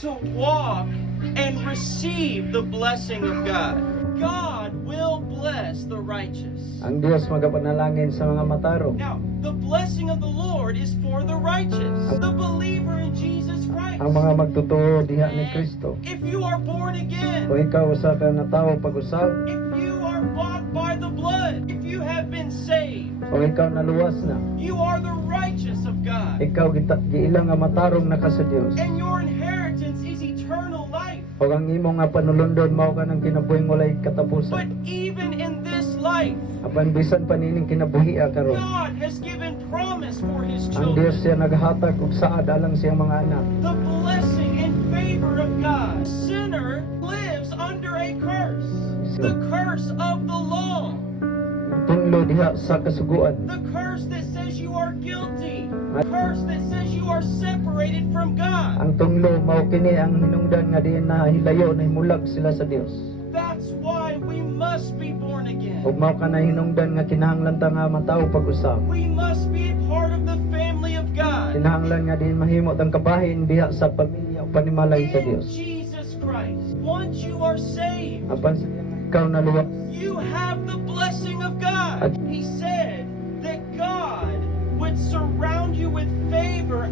to walk and receive the blessing of God. God will bless the righteous. Ang Dios magapanalangin sa mga matarong. Now, the blessing of the Lord is for the righteous, the believer in Jesus Christ. Ang mga magtutuo diha ni Kristo. If you are born again, Kung ikaw usa ka na tawo pag-usab, if you are bought by the blood, if you have been saved, kung ikaw naluwas na, you are the righteous of God. ikaw giilang nga matarong na ka sa Dios. And your inheritance is eternal life. O ang imo nga panulundon mao ka ng kinabuhing walay But katapusan. even in this life, Apan bisan pa nining kinabuhi karon. God has given promise for His Ang Dios children. siya naghatag og saad alang siyang mga anak. The blessing and favor of God. Sinner lives under a curse. The curse of the law. Tunlo diha sa kasuguan. The curse that says you are guilty. The curse that says you are separated from God. Ang tunglo mao kini ang hinungdan nga diin na hilayo na himulag sila sa Dios. That's why we must be born again. Ug mao ka na hinungdan nga kinahanglan ta nga mataw pag-usab. We must be a part of the family of God. Kinahanglan nga diin mahimot ang kabahin diha sa pamilya o panimalay sa In Dios. Jesus Christ. Once you are saved, Apan sa ikaw naluwas, you have the blessing of God. He said that God would surround you with favor